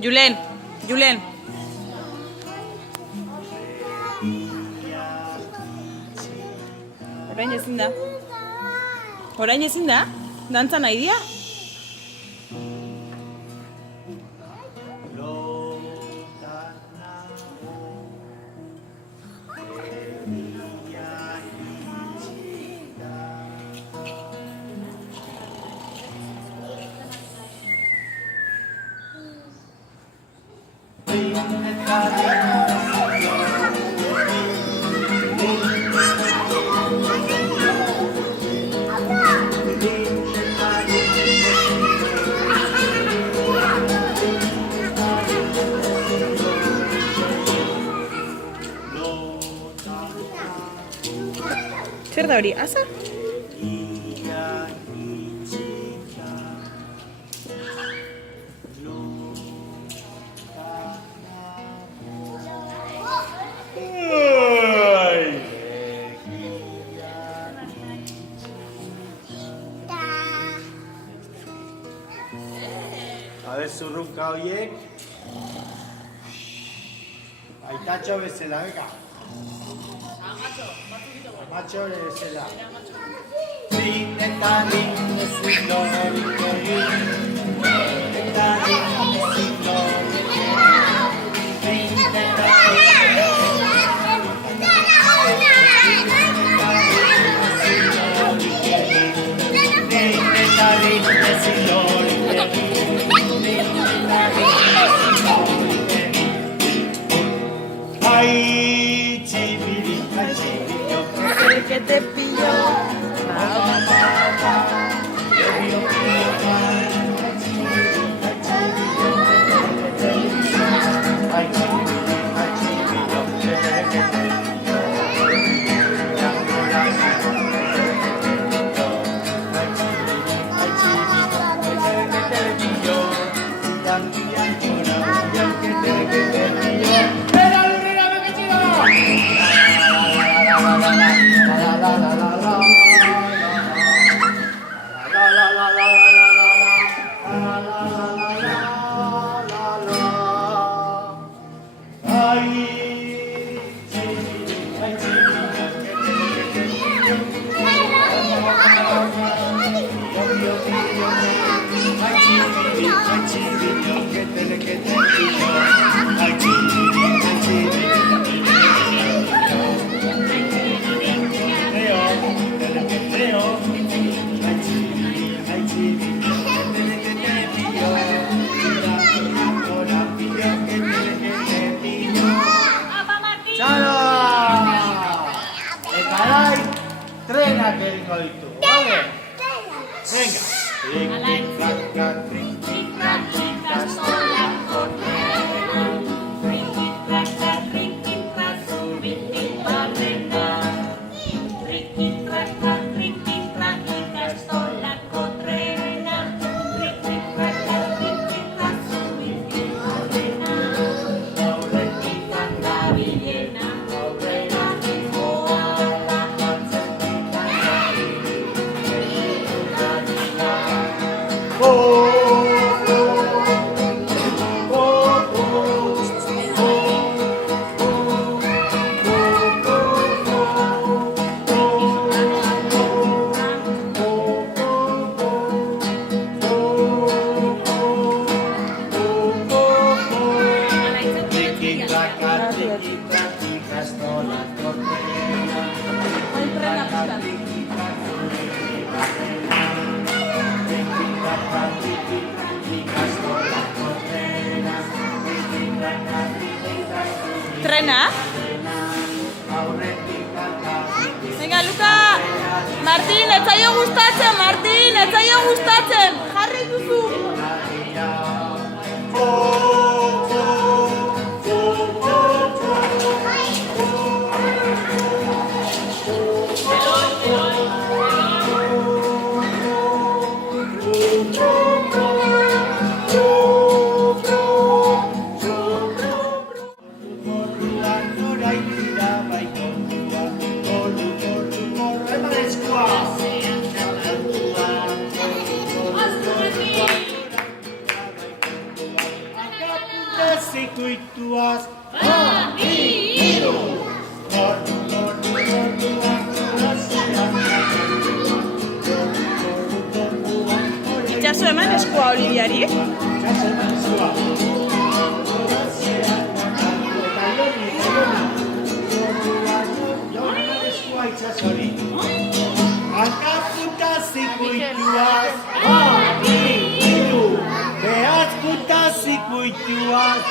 Julen, Julen. Orain ezin da. Orain ezin da? Dantza nahi dia? Zer da hori, asa? Zurrunka horiek aitatxo bezala, beka. Amatxo bezala. Rin eta rin ezin horiko rin. Eta rin ezin horiko rin. Rin eta rin ezin horiko rin. Ay, chivirica, chivirica, El que te pilló. Trenak eriko ditu, vale? Venga. Trena? Venga, Luka! Martin, ez zaio gustatzen, Martin, ez zaio gustatzen! Jarri duzu! zikuituaz. Gordu, gordu, gorduan, jolasean. Gordu, gorduan, Itxaso eman eskua Oliviari. itxaso eman eskua. Jolasean, eta Joni, Joni eskua itxasori. Hankaputa zikuituaz. Behazputa zikuituaz.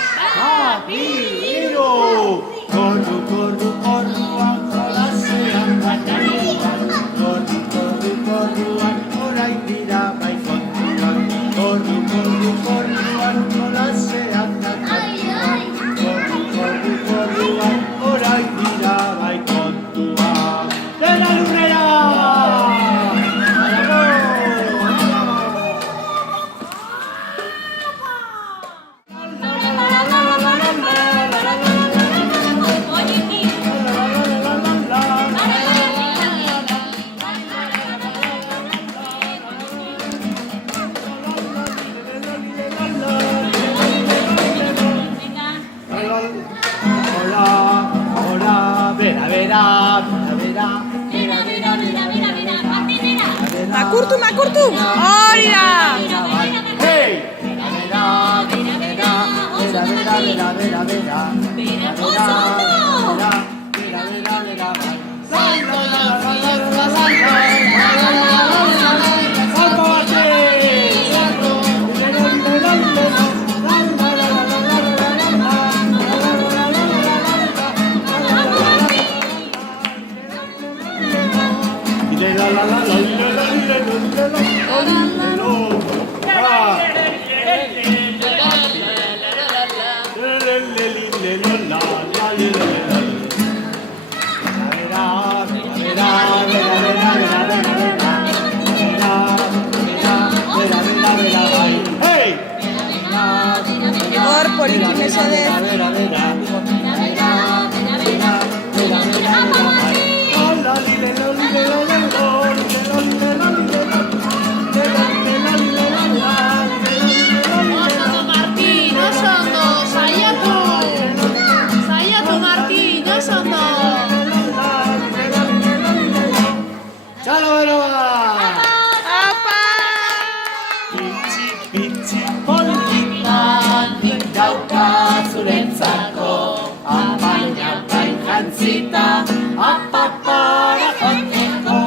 Gordu, gordu, gorduan, jolasean batarian. Gordu, gordu, gorduan, orain dira bai kontuan. Gordu, gordu, gorduan, jolasean batarian. Gordu, gordu, gorduan, orain dira bai kontuan. Dena lurrera! Makurtu, makurtu! Hori da! Igor, poliki mesedez. Oso Martin, oso ondo, saiatu Martin, oso ondo. Txalo beroa! Apa! Pitzi, pitzi, politanik dauka zurentzako. Apain, apain jantzita, apapara joteko.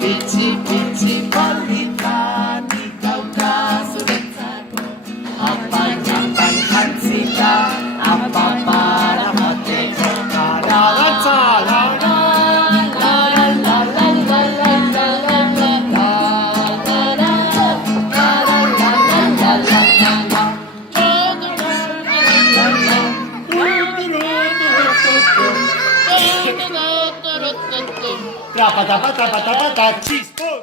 Pitzi, pitzi, politanik dauka zurentzako. Apain, apain jantzita, apapara joteko. Garagantza, Trapatapatapatapata, chispo!